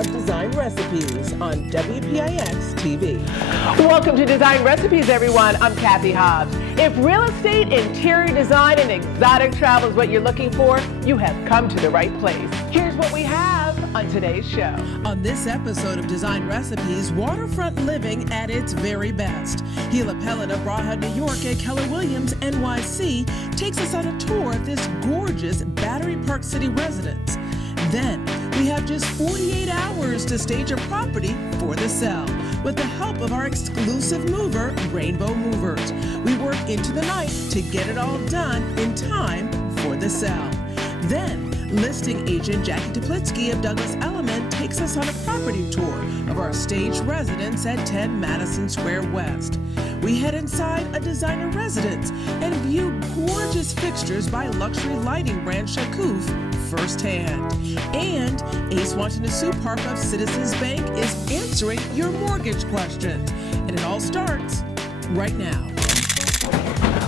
of Design Recipes on WPIX TV. Welcome to Design Recipes, everyone. I'm Cathy Hobbs. If real estate, interior design, and exotic travel is what you're looking for, you have come to the right place. Here's what we have on today's show. On this episode of Design Recipes, waterfront living at its very best. Hila, Peled of Bracha, New York at Keller Williams NYC takes us on a tour of this gorgeous Battery Park City residence. Then, we have just 48 hours to stage a property for the sale with the help of our exclusive mover, Rainbow Movers. We work into the night to get it all done in time for the sale. Then, listing agent Jacky Teplitzky of Douglas Elliman takes us on a property tour of our staged residence at 10 Madison Square West. We head inside a designer residence and view gorgeous fixtures by luxury lighting brand Shakúff firsthand. And Ace Watanasuparp of Citizens Bank is answering your mortgage questions. And it all starts right now.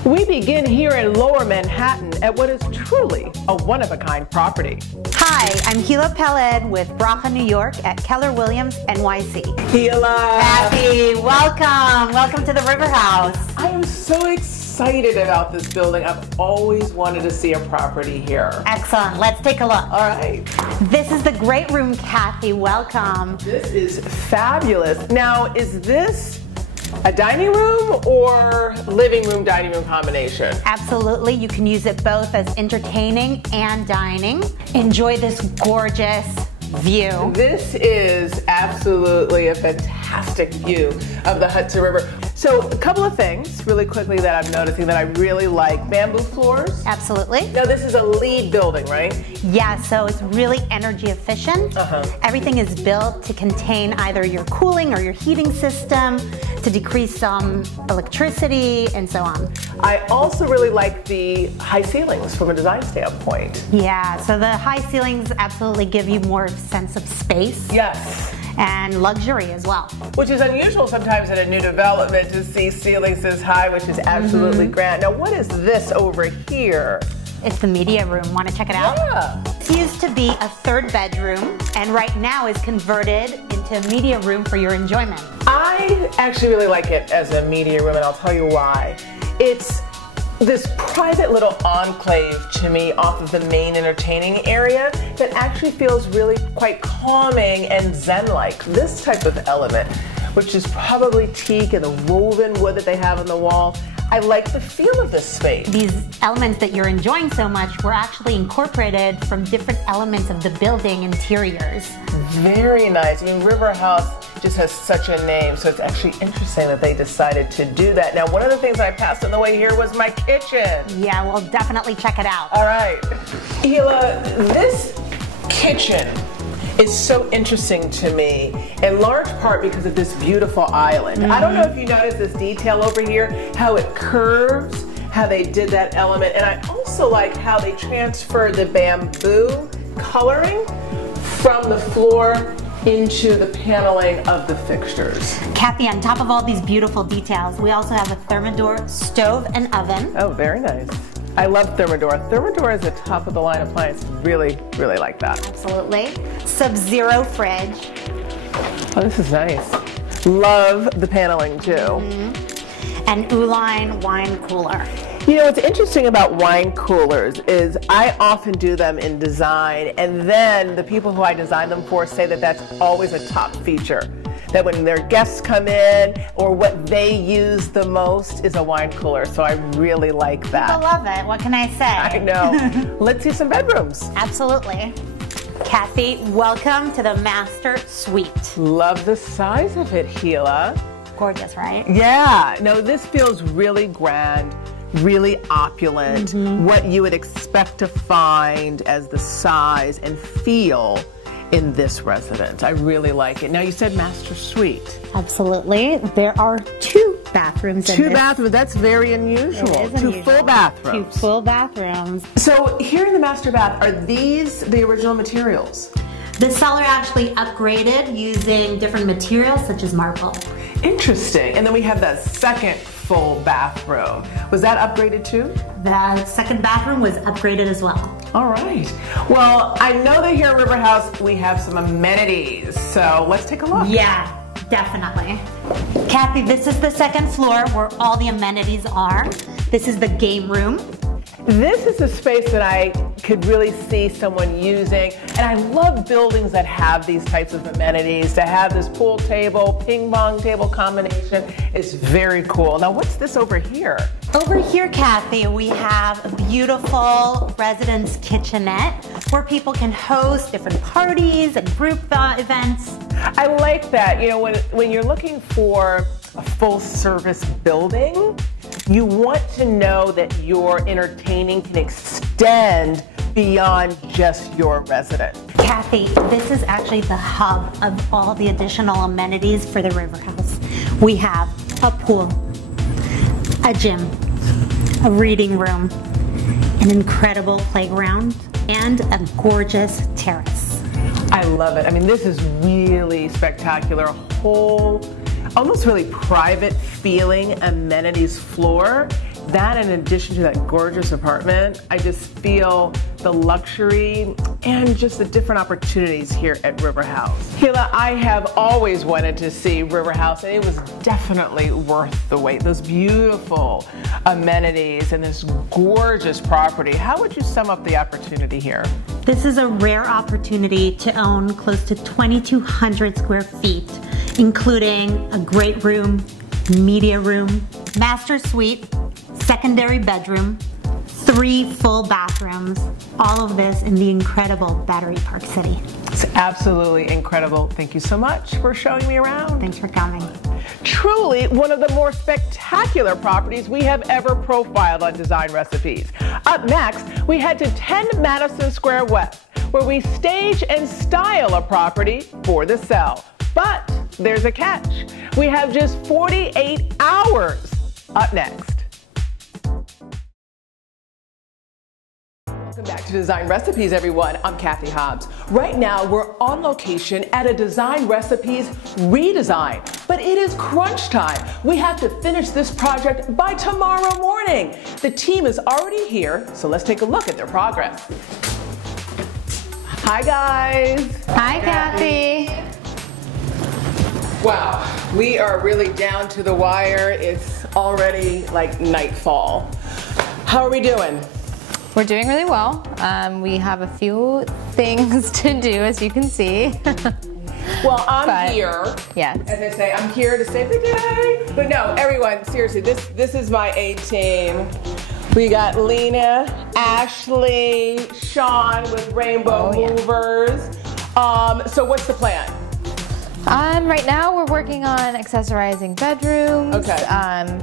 We begin here in Lower Manhattan at what is truly a one-of-a-kind property. Hi, I'm Hila Peled with Bracha, New York at Keller Williams NYC. Hila! Cathy, welcome! Welcome to the River House. I am so excited about this building. I've always wanted to see a property here. Excellent. Let's take a look. All right. This is the great room, Cathy. Welcome. This is fabulous. Now, is this a dining room or living room, dining room combination? Absolutely. You can use it both as entertaining and dining. Enjoy this gorgeous view. This is absolutely a fantastic view of the Hudson River. So a couple of things really quickly that I'm noticing that I really like. Bamboo floors. Absolutely. Now this is a LEED building, right? Yeah, so it's really energy efficient. Everything is built to contain either your cooling or your heating system, to decrease some electricity and so on. I also really like the high ceilings from a design standpoint. Yeah, so the high ceilings absolutely give you more sense of space. Yes. And luxury as well. Which is unusual sometimes in a new development to see ceilings this high, which is absolutely grand. Now what is this over here? It's the media room. Want to check it out? Yeah. This used to be a third bedroom and right now is converted into a media room for your enjoyment. I actually really like it as a media room and I'll tell you why. It's this private little enclave to me off of the main entertaining area that actually feels really quite calming and zen-like. This type of element, which is probably teak and the woven wood that they have on the wall, I like the feel of this space. These elements that you're enjoying so much were actually incorporated from different elements of the building interiors. Very nice. I mean, River House just has such a name, so it's actually interesting that they decided to do that. Now, one of the things I passed on the way here was my kitchen. Yeah, we'll definitely check it out. All right. Hila, this kitchen is so interesting to me, in large part because of this beautiful island. I don't know if you noticed this detail over here, how it curves, how they did that element, and I also like how they transferred the bamboo coloring from the floor into the paneling of the fixtures. Cathy, on top of all these beautiful details, we also have a Thermador stove and oven. Oh, very nice. I love Thermador. Thermador is a top-of-the-line appliance. Really, really like that. Absolutely. Sub-Zero fridge. Oh, this is nice. Love the paneling, too. And Uline wine cooler. You know, what's interesting about wine coolers is I often do them in design, and then the people who I design them for say that that's always a top feature. That when their guests come in, or what they use the most is a wine cooler. So I really like that. I love it. What can I say? I know. Let's see some bedrooms. Absolutely. Cathy, welcome to the master suite. Love the size of it, Hila. Gorgeous, right? Yeah. No, this feels really grand, really opulent. What you would expect to find as the size and feel in this residence. I really like it. Now you said master suite. Absolutely. There are two bathrooms in this. Two bathrooms. That's very unusual. It is Two unusual. full bathrooms. Two full bathrooms. So here in the master bath, are these the original materials? The seller actually upgraded using different materials such as marble. Interesting. And then we have that second full bathroom. Was that upgraded too? The second bathroom was upgraded as well. All right. Well, I know that here at River House we have some amenities, so let's take a look. Yeah, definitely. Cathy, this is the second floor where all the amenities are. This is the game room. This is a space that I could really see someone using, and I love buildings that have these types of amenities. To have this pool table, ping pong table combination is very cool. Now, what's this over here? Over here, Cathy, we have a beautiful residence kitchenette where people can host different parties and group events. I like that. You know, when you're looking for a full service building, you want to know that your entertaining can extend beyond just your resident. Cathy, this is actually the hub of all the additional amenities for the River House. We have a pool, a gym, a reading room, an incredible playground, and a gorgeous terrace. I love it. I mean, this is really spectacular. A whole, almost really private feeling amenities floor. That, in addition to that gorgeous apartment, I just feel the luxury and just the different opportunities here at River House. Hila, I have always wanted to see River House, and it was definitely worth the wait. Those beautiful amenities and this gorgeous property. How would you sum up the opportunity here? This is a rare opportunity to own close to 2,200 square feet, including a great room, media room, master suite, secondary bedroom, 3 full bathrooms, all of this in the incredible Battery Park City. It's absolutely incredible. Thank you so much for showing me around. Thanks for coming. Truly one of the more spectacular properties we have ever profiled on Design Recipes. Up next, we head to 10 Madison Square West, where we stage and style a property for the sale. But there's a catch. We have just 48 hours. Up next. Welcome back to Design Recipes, everyone. I'm Cathy Hobbs. Right now, we're on location at a Design Recipes redesign, but it is crunch time. We have to finish this project by tomorrow morning. The team is already here, so let's take a look at their progress. Hi, guys. Hi, Cathy. Wow, we are really down to the wire. It's already like nightfall. How are we doing? We're doing really well. We have a few things to do, as you can see. Well, I'm here. Yes. As I say, I'm here to save the day. But no, everyone, seriously, this is my A team. We got Lena, Ashley, Sean with Rainbow Movers. So what's the plan? Right now we're working on accessorizing bedrooms,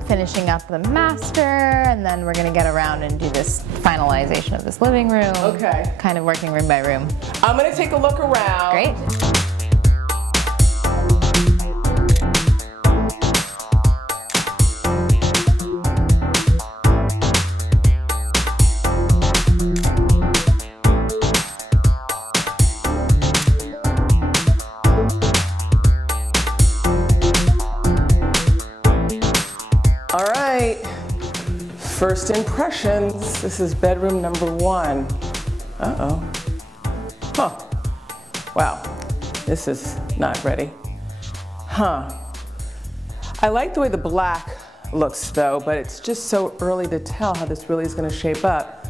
finishing up the master, and then we're gonna get around and do this finalization of this living room. Okay. Kind of working room by room. I'm gonna take a look around. Great. All right, first impressions. This is bedroom number 1. Uh-oh. Huh. Wow, this is not ready. Huh. I like the way the black looks though, but it's just so early to tell how this really is gonna shape up.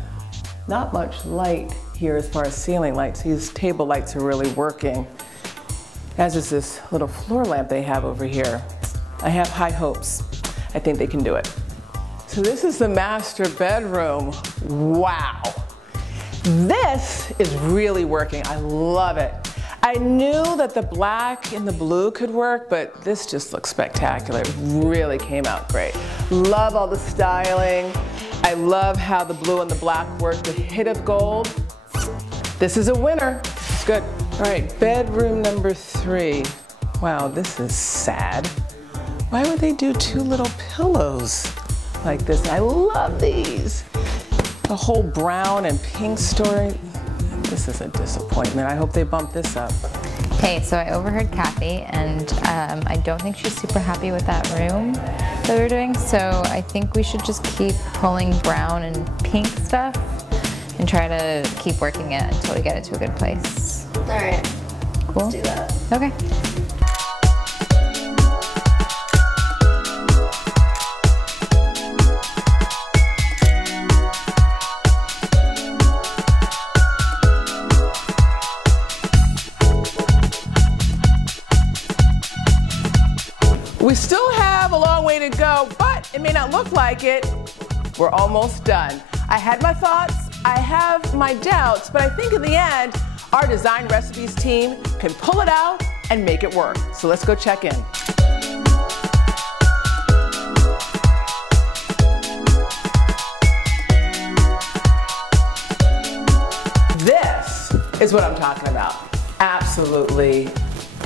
Not much light here as far as ceiling lights. These table lights are really working, as is this little floor lamp they have over here. I have high hopes. I think they can do it. So this is the master bedroom. Wow. This is really working. I love it. I knew that the black and the blue could work, but this just looks spectacular. It really came out great. Love all the styling. I love how the blue and the black work, the hit of gold. This is a winner. It's good. All right, bedroom number 3. Wow, this is sad. Why would they do 2 little pillows like this? I love these. The whole brown and pink story. This is a disappointment. I hope they bump this up. Okay, so I overheard Cathy, and I don't think she's super happy with that room that we're doing, so I think we should just keep pulling brown and pink stuff and try to keep working it until we get it to a good place. All right. Cool. Let's do that. Okay. We still have a long way to go, but it may not look like it. We're almost done. I had my thoughts, I have my doubts, but I think in the end, our design recipes team can pull it out and make it work. So let's go check in. This is what I'm talking about. Absolutely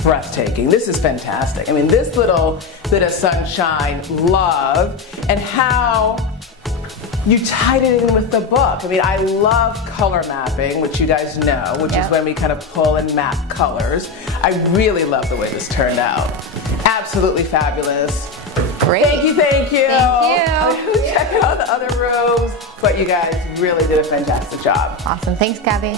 breathtaking. This is fantastic. I mean, this little bit of sunshine, love, and how you tied it in with the book. I mean, I love color mapping, which you guys know, which is when we kind of pull and map colors. I really love the way this turned out. Absolutely fabulous. Great. Thank you, thank you. Thank you. We'll check out the other rooms, but you guys really did a fantastic job. Awesome. Thanks, Cathy.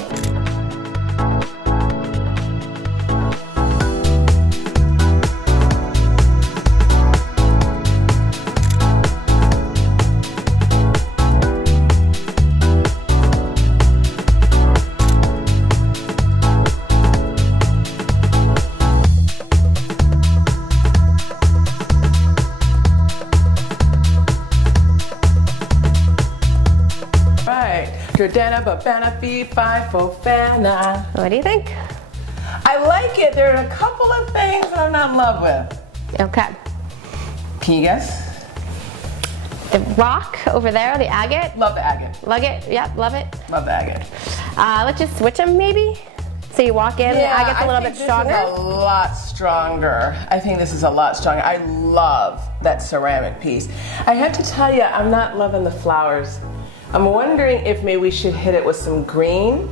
Jordana, Babana, Fee, Fi, Fofana. What do you think? I like it. There are a couple of things that I'm not in love with. Okay. Can you guess? The rock over there, the agate. Love the agate. Love it. Yep, love it. Love the agate. Let's just switch them maybe. So you walk in, the agate's a little bit stronger. This is a lot stronger. I think this is a lot stronger. I love that ceramic piece. I have to tell you, I'm not loving the flowers. I'm wondering if maybe we should hit it with some green.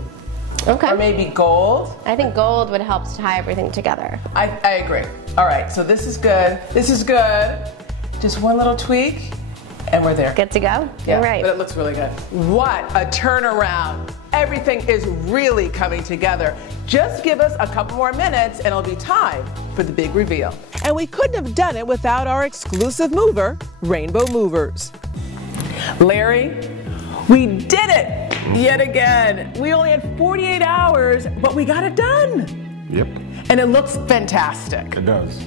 Okay. Or maybe gold. I think gold would help to tie everything together. I agree. All right, so this is good. This is good. Just one little tweak, and we're there. Good to go? Yeah, all right. But it looks really good. What a turnaround. Everything is really coming together. Just give us a couple more minutes, and it'll be time for the big reveal. And we couldn't have done it without our exclusive mover, Rainbow Movers. Larry, we did it yet again. We only had 48 hours, but we got it done. Yep. And it looks fantastic. It does.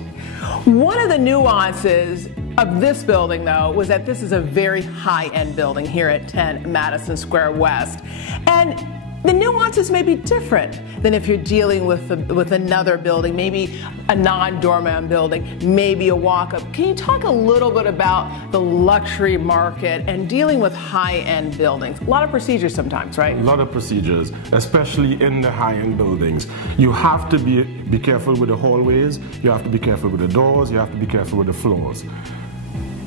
One of the nuances of this building, though, was that this is a very high-end building here at 10 Madison Square West. And the nuances may be different than if you're dealing with another building, maybe a non-doorman building, maybe a walk-up. Can you talk a little bit about the luxury market and dealing with high-end buildings? A lot of procedures sometimes, right? A lot of procedures, especially in the high-end buildings. You have to be careful with the hallways, you have to be careful with the doors, you have to be careful with the floors.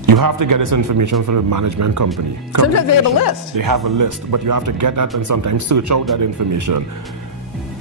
You have to get this information from the management company. Sometimes they have a list. They have a list, but you have to get that and sometimes search out that information.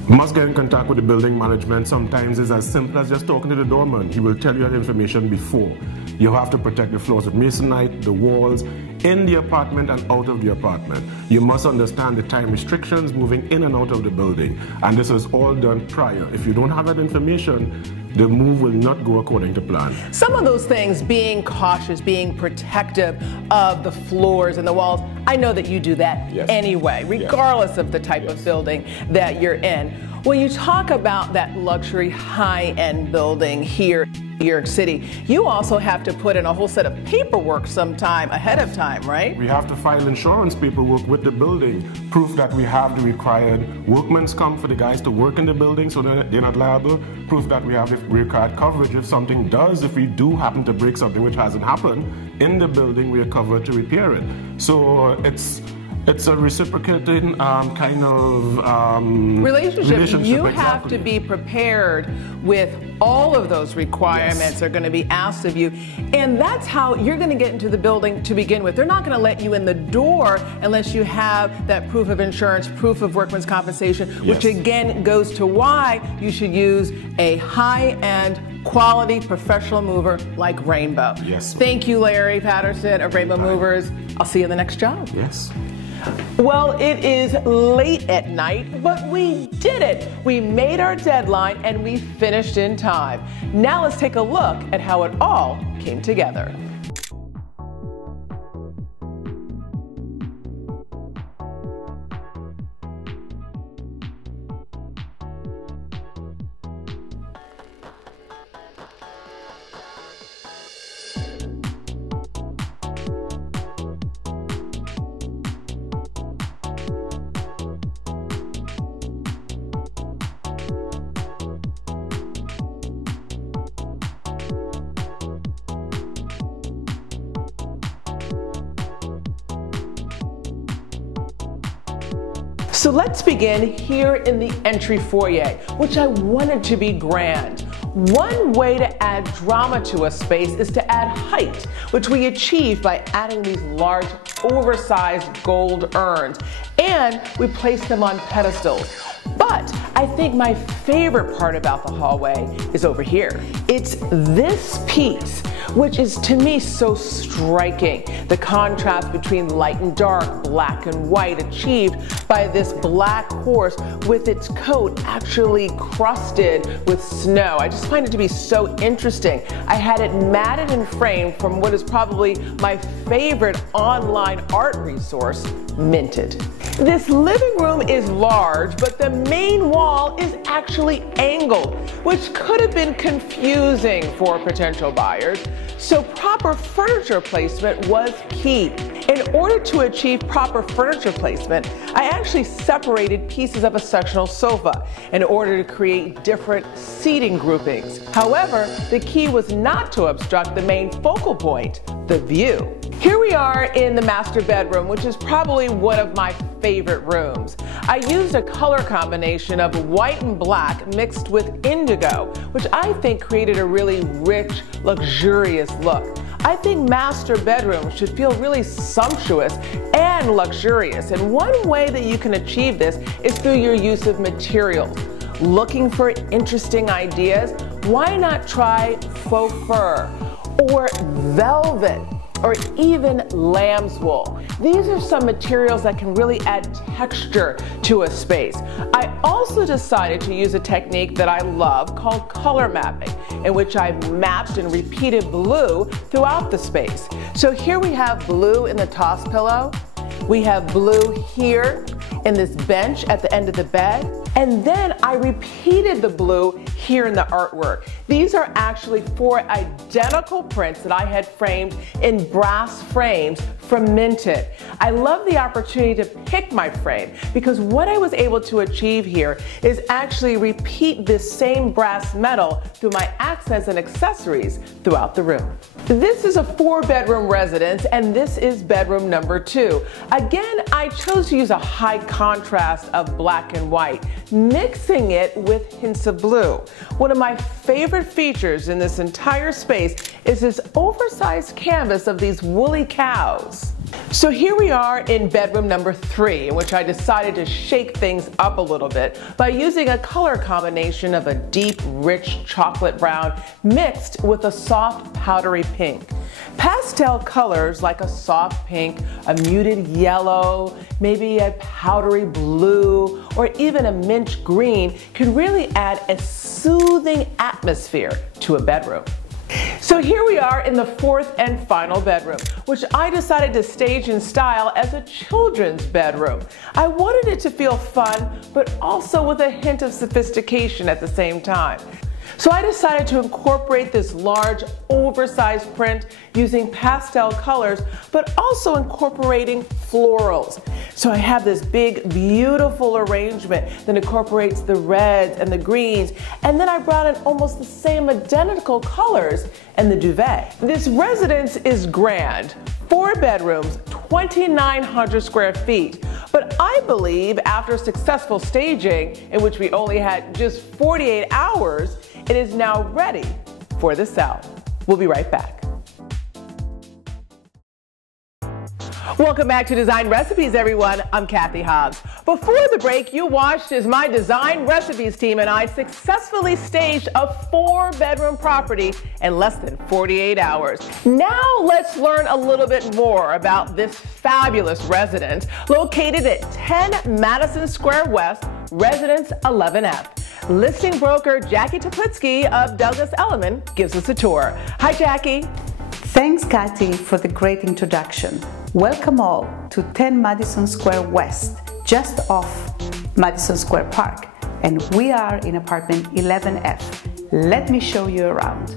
Must get in contact with the building management. Sometimes it's as simple as just talking to the doorman. He will tell you that information before. You have to protect the floors with masonite, the walls, in the apartment and out of the apartment. You must understand the time restrictions moving in and out of the building. And this is all done prior. If you don't have that information, the move will not go according to plan. Some of those things, being cautious, being protective of the floors and the walls, I know that you do that anyway, regardless of the type of building that you're in. When you talk about that luxury high-end building here in New York City, you also have to put in a whole set of paperwork sometime ahead of time, right? We have to file insurance paperwork with the building, proof that we have the required workman's comp for the guys to work in the building so that they're not liable, proof that we have the required coverage if something does, if we do happen to break something which hasn't happened in the building, we are covered to repair it. So it's a reciprocating kind of relationship. You have to be prepared with all of those requirements are going to be asked of you. And that's how you're going to get into the building to begin with. They're not going to let you in the door unless you have that proof of insurance, proof of workman's compensation, which again goes to why you should use a high-end quality professional mover like Rainbow. Yes. Thank you, Larry Patterson of Rainbow Movers. I'll see you in the next job. Yes. Well, it is late at night, but we did it. We made our deadline and we finished in time. Now let's take a look at how it all came together. So let's begin here in the entry foyer, which I wanted to be grand. One way to add drama to a space is to add height, which we achieve by adding these large, oversized gold urns, and we place them on pedestals. But I think my favorite part about the hallway is over here. It's this piece, which is to me so striking. The contrast between light and dark, black and white, achieved by this black horse with its coat actually crusted with snow. I just find it to be so interesting. I had it matted and framed from what is probably my favorite online art resource, Minted. This living room is large, but the main wall is actually angled, which could have been confusing for potential buyers. So proper furniture placement was key. In order to achieve proper furniture placement, I actually separated pieces of a sectional sofa in order to create different seating groupings. However, the key was not to obstruct the main focal point, the view. Here we are in the master bedroom, which is probably one of my favorite rooms. I used a color combination of white and black mixed with indigo, which I think created a really rich, luxurious look. I think master bedrooms should feel really sumptuous and luxurious, and one way that you can achieve this is through your use of materials. Looking for interesting ideas? Why not try faux fur or velvet, or even lamb's wool? These are some materials that can really add texture to a space. I also decided to use a technique that I love called color mapping, in which I mapped and repeated blue throughout the space. So here we have blue in the toss pillow. We have blue here in this bench at the end of the bed. And then I repeated the blue here in the artwork. These are actually 4 identical prints that I had framed in brass frames from Minted. I love the opportunity to pick my frame because what I was able to achieve here is actually repeat this same brass metal through my accents and accessories throughout the room. This is a 4-bedroom residence, and this is bedroom number 2. Again, I chose to use a high contrast of black and white, mixing it with hints of blue. One of my favorite features in this entire space is this oversized canvas of these woolly cows. So here we are in bedroom number 3, in which I decided to shake things up a little bit by using a color combination of a deep, rich chocolate brown mixed with a soft, powdery pink. Pastel colors like a soft pink, a muted yellow, maybe a powdery blue, or even a mint green can really add a soothing atmosphere to a bedroom. So here we are in the 4th and final bedroom, which I decided to stage and style as a children's bedroom. I wanted it to feel fun, but also with a hint of sophistication at the same time. So I decided to incorporate this large, oversized print using pastel colors, but also incorporating florals. So I have this big, beautiful arrangement that incorporates the reds and the greens, and then I brought in almost the same identical colors in the duvet. This residence is grand. 4 bedrooms, 2,900 square feet. But I believe after successful staging, in which we only had just 48 hours, it is now ready for the sale. We'll be right back. Welcome back to Design Recipes, everyone. I'm Cathy Hobbs. Before the break, you watched as my Design Recipes team and I successfully staged a 4-bedroom property in less than 48 hours. Now let's learn a little bit more about this fabulous residence located at 10 Madison Square West, Residence 11F. Listing broker Jacky Teplitzky of Douglas Elliman gives us a tour. Hi, Jacky. Thanks, Cathy, for the great introduction. Welcome all to 10 Madison Square West, just off Madison Square Park. And we are in apartment 11F. Let me show you around.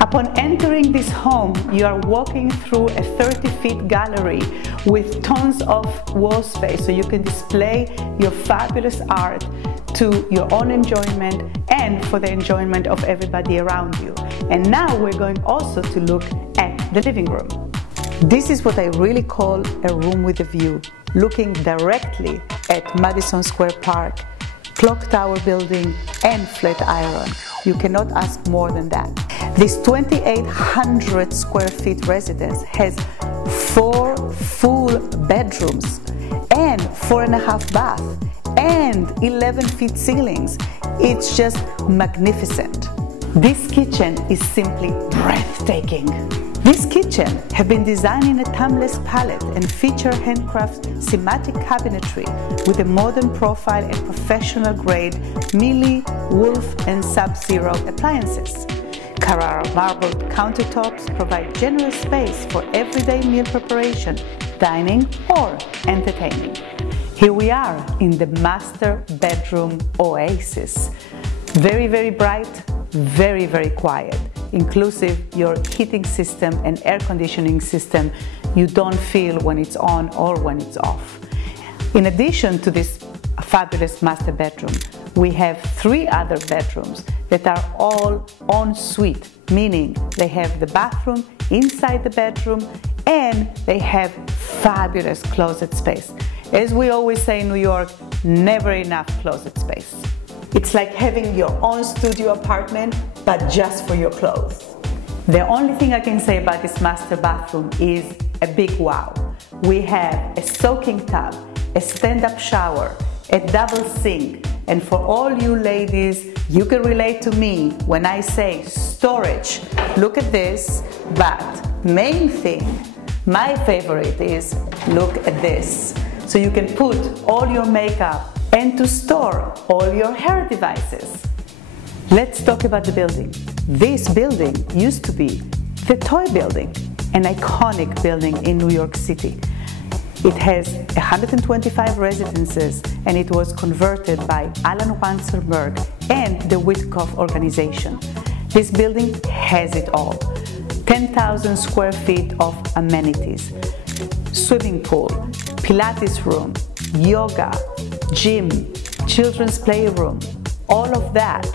Upon entering this home, you are walking through a 30-feet gallery with tons of wall space so you can display your fabulous art to your own enjoyment and for the enjoyment of everybody around you. And now we're going also to look at the living room. This is what I really call a room with a view, looking directly at Madison Square Park, Clock Tower building, and Flatiron. You cannot ask more than that. This 2,800 square feet residence has 4 full bedrooms and 4.5 baths and 11-feet ceilings. It's just magnificent. This kitchen is simply breathtaking. This kitchen has been designed in a timeless palette and feature handcraft thematic cabinetry with a modern profile and professional grade Miele, Wolf, and Sub-Zero appliances. Carrara marbled countertops provide generous space for everyday meal preparation, dining, or entertaining. Here we are in the master bedroom oasis. Very, very bright, very, very quiet. Inclusive your heating system and air conditioning system you don't feel when it's on or when it's off. In addition to this fabulous master bedroom, we have 3 other bedrooms that are all en suite, meaning they have the bathroom inside the bedroom and they have fabulous closet space. As we always say in New York, never enough closet space. It's like having your own studio apartment, but just for your clothes. The only thing I can say about this master bathroom is a big wow. We have a soaking tub, a stand-up shower, a double sink, and for all you ladies, you can relate to me when I say storage. Look at this, but main thing, my favorite is look at this. So you can put all your makeup and to store all your hair devices. Let's talk about the building. This building used to be the Toy Building, an iconic building in New York City. It has 125 residences and it was converted by Alan Wanselberg and the Witkoff organization. This building has it all. 10,000 square feet of amenities, swimming pool, Pilates room, yoga, gym, children's playroom, all of that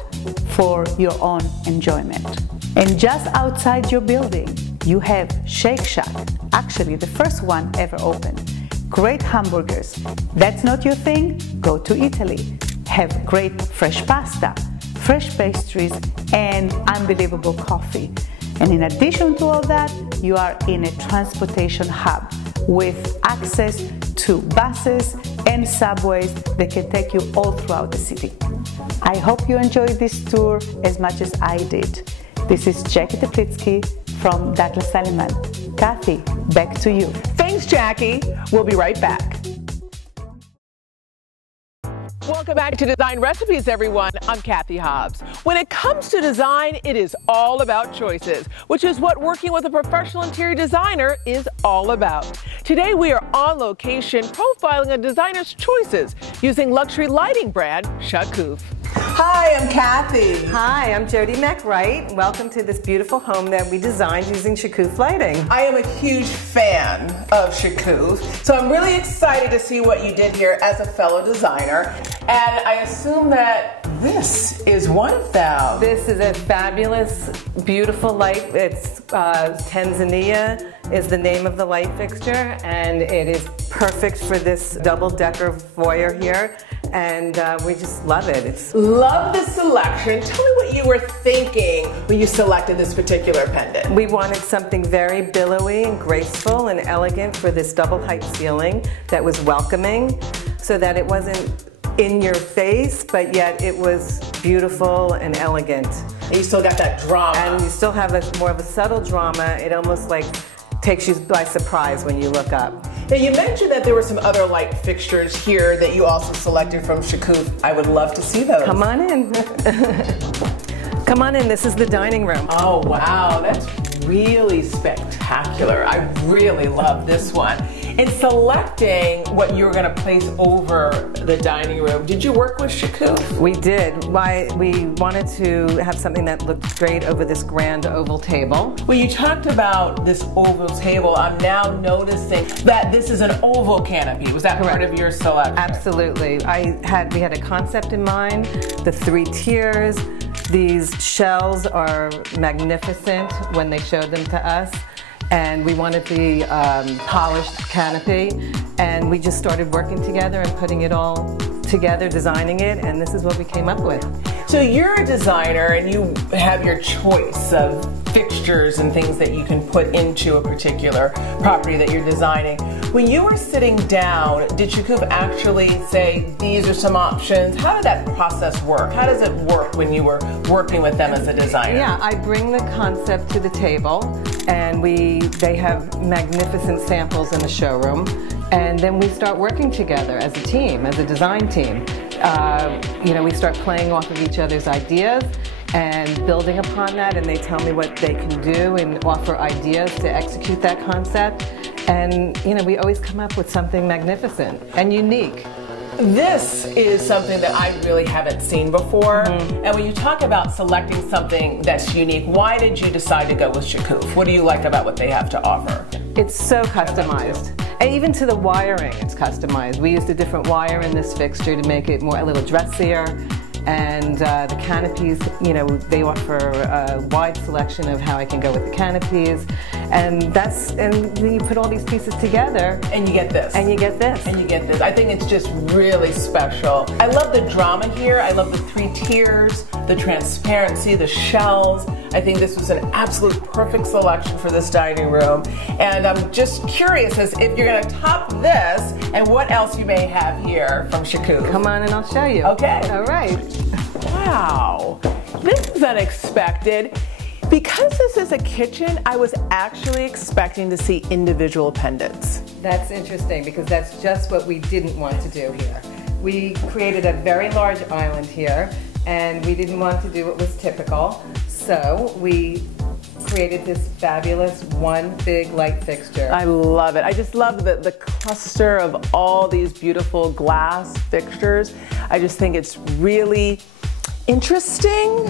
for your own enjoyment. And just outside your building, you have Shake Shack, actually the first one ever opened. Great hamburgers. That's not your thing? Go to Italy. Have great fresh pasta, fresh pastries, and unbelievable coffee. And in addition to all that, you are in a transportation hub with access to buses and subways that can take you all throughout the city. I hope you enjoyed this tour as much as I did. This is Jacky Teplitzky from Douglas Elliman. Cathy, back to you. Thanks, Jacky. We'll be right back. Welcome back to Design Recipes, everyone. I'm Cathy Hobbs. When it comes to design, it is all about choices, which is what working with a professional interior designer is all about. Today, we are on location profiling a designer's choices using luxury lighting brand Shakúff. Hi, I'm Cathy. Hi, I'm Jody McWright. Welcome to this beautiful home that we designed using Shakúff lighting. I am a huge fan of Shakúff, so I'm really excited to see what you did here as a fellow designer. And I assume that this is one of them. This is a fabulous, beautiful light. It's Tanzania is the name of the light fixture, and it is perfect for this double-decker foyer here. and we just love it. Love the selection. Tell me what you were thinking when you selected this particular pendant. We wanted something very billowy and graceful and elegant for this double height ceiling that was welcoming, so that it wasn't in your face, but yet it was beautiful and elegant. And you still got that drama. And you still have more of a subtle drama. It almost like takes you by surprise when you look up. Now you mentioned that there were some other light fixtures here that you also selected from Shakúff. I would love to see those. Come on in. Come on in, this is the dining room. Oh wow, that's really spectacular. I really love this one. In selecting what you were going to place over the dining room, did you work with Shakúff? We did. We wanted to have something that looked great over this grand oval table. When you talked about this oval table, I'm now noticing that this is an oval canopy. Was that part of your selection? Absolutely. We had a concept in mind, the 3 tiers. These shells are magnificent when they showed them to us. And we wanted the polished canopy, and we just started working together and putting it all together, designing it, and this is what we came up with. So you're a designer and you have your choice of fixtures and things that you can put into a particular property that you're designing. When you were sitting down, did Shakúff actually say, these are some options? How did that process work? How does it work when you were working with them as a designer? Yeah, I bring the concept to the table, and they have magnificent samples in the showroom, and then we start working together as a team, as a design team. We start playing off of each other's ideas and building upon that, and they tell me what they can do and offer ideas to execute that concept. And we always come up with something magnificent and unique. This is something that I really haven't seen before. And when you talk about selecting something that's unique, why did you decide to go with Shakúff? What do you like about what they have to offer? It's so customized. And even to the wiring, it's customized. We used a different wire in this fixture to make it a little dressier. And the canopies, they offer a wide selection of how I can go with the canopies. And then you put all these pieces together. And you get this. And you get this. And you get this. I think it's just really special. I love the drama here. I love the 3 tiers, the transparency, the shells. I think this was an absolute perfect selection for this dining room. And I'm just curious as if you're going to top this and what else you may have here from Shakúff. Come on and I'll show you. Okay. All right. Wow, this is unexpected. Because this is a kitchen, I was actually expecting to see individual pendants. That's interesting because that's just what we didn't want to do here. We created a very large island here, and we didn't want to do what was typical, so we created this fabulous one big light fixture. I love it. I just love the cluster of all these beautiful glass fixtures. I just think it's really interesting,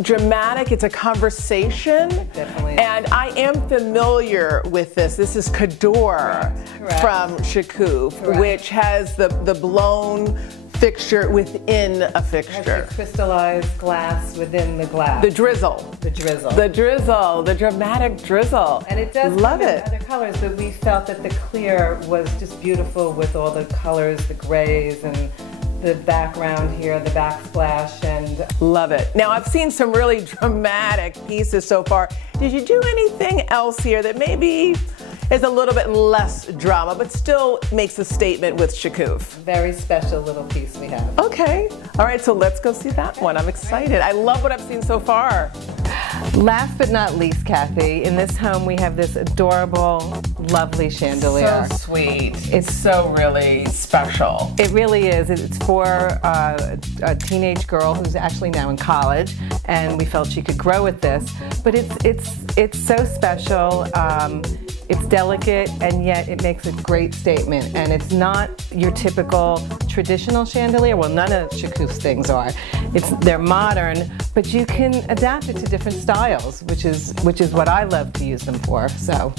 dramatic. It's a conversation. Definitely. And I am familiar with this. This is Cador from Shakúff, which has the blown fixture within a fixture. It has the crystallized glass within the glass. The drizzle. The drizzle. The drizzle. The dramatic drizzle. And it does love come in it. other colors, but we felt that the clear was just beautiful with all the colors, the grays and the background here, the backsplash, and love it. Now I've seen some really dramatic pieces so far. Did you do anything else here that maybe is a little bit less drama, but still makes a statement with Shakúff? Very special little piece we have. Okay. All right, so let's go see that one. I'm excited. I love what I've seen so far. Last but not least, Kathy, in this home we have this adorable, lovely chandelier. So sweet. It's so really special. It really is. It's for a teenage girl who's actually now in college, and we felt she could grow with this. But it's so special. It's delicate, and yet it makes a great statement. And it's not your typical traditional chandelier. Well, none of Shakúff's things are. They're modern, but you can adapt it to different styles, which is what I love to use them for. So,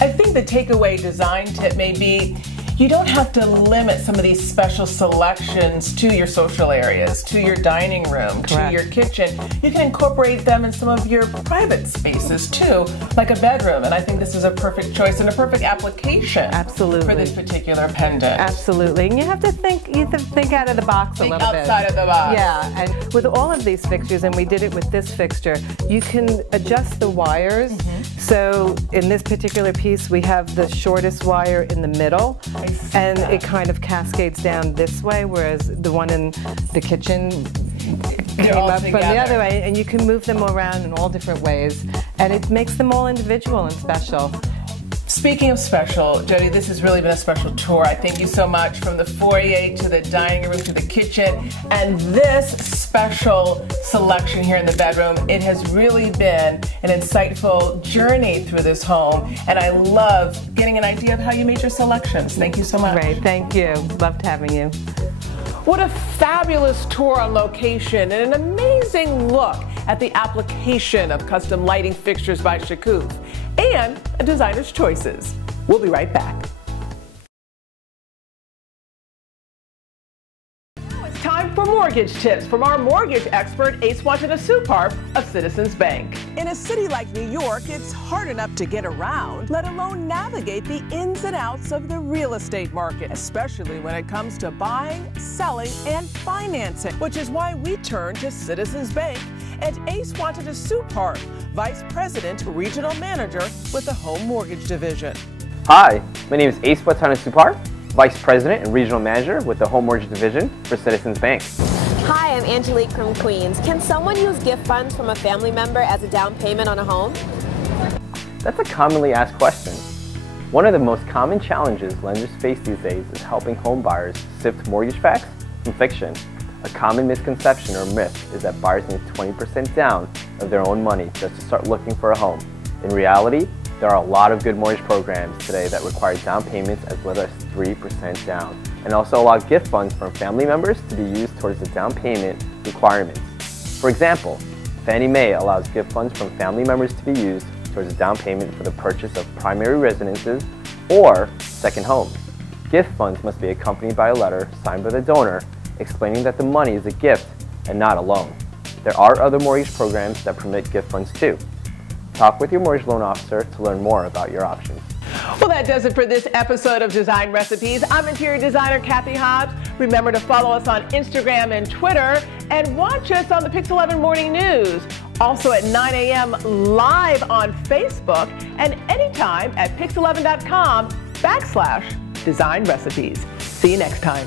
I think the takeaway design tip may be, you don't have to limit some of these special selections to your social areas, to your dining room, to your kitchen. You can incorporate them in some of your private spaces too, like a bedroom. And I think this is a perfect choice and a perfect application for this particular pendant. Absolutely. And you have to think out of the box a little bit. Outside of the box. Yeah, and with all of these fixtures, and we did it with this fixture, you can adjust the wires. So in this particular piece, we have the shortest wire in the middle, and it kind of cascades down this way, whereas the one in the kitchen came up from the other way, and you can move them around in all different ways, and it makes them all individual and special. Speaking of special, Jody, this has really been a special tour. I thank you so much, from the foyer to the dining room to the kitchen, and this special selection here in the bedroom. It has really been an insightful journey through this home, and I love getting an idea of how you made your selections. Thank you so much. Great, thank you. Loved having you. What a fabulous tour on location and an amazing look at the application of custom lighting fixtures by Shakúff and a designer's choices. We'll be right back. Now it's time for mortgage tips from our mortgage expert, Ace Watanasuparp of Citizens Bank. In a city like New York, it's hard enough to get around, let alone navigate the ins and outs of the real estate market, especially when it comes to buying, selling, and financing, which is why we turn to Citizens Bank and Ace Watanasuparp, Vice President, Regional Manager with the Home Mortgage Division. Hi, my name is Ace Watanasuparp, Vice President and Regional Manager with the Home Mortgage Division for Citizens Bank. Hi, I'm Angelique from Queens. Can someone use gift funds from a family member as a down payment on a home? That's a commonly asked question. One of the most common challenges lenders face these days is helping home buyers sift mortgage facts from fiction. A common misconception or myth is that buyers need 20% down of their own money just to start looking for a home. In reality, there are a lot of good mortgage programs today that require down payments as little as 3% down, and also allow gift funds from family members to be used towards the down payment requirements. For example, Fannie Mae allows gift funds from family members to be used towards a down payment for the purchase of primary residences or second homes. Gift funds must be accompanied by a letter signed by the donor explaining that the money is a gift and not a loan. There are other mortgage programs that permit gift funds too. Talk with your mortgage loan officer to learn more about your options. Well, that does it for this episode of Design Recipes. I'm interior designer Cathy Hobbs. Remember to follow us on Instagram and Twitter, and watch us on the Pix 11 Morning News. Also at 9 a.m. live on Facebook, and anytime at pix11.com/Design Recipes. See you next time.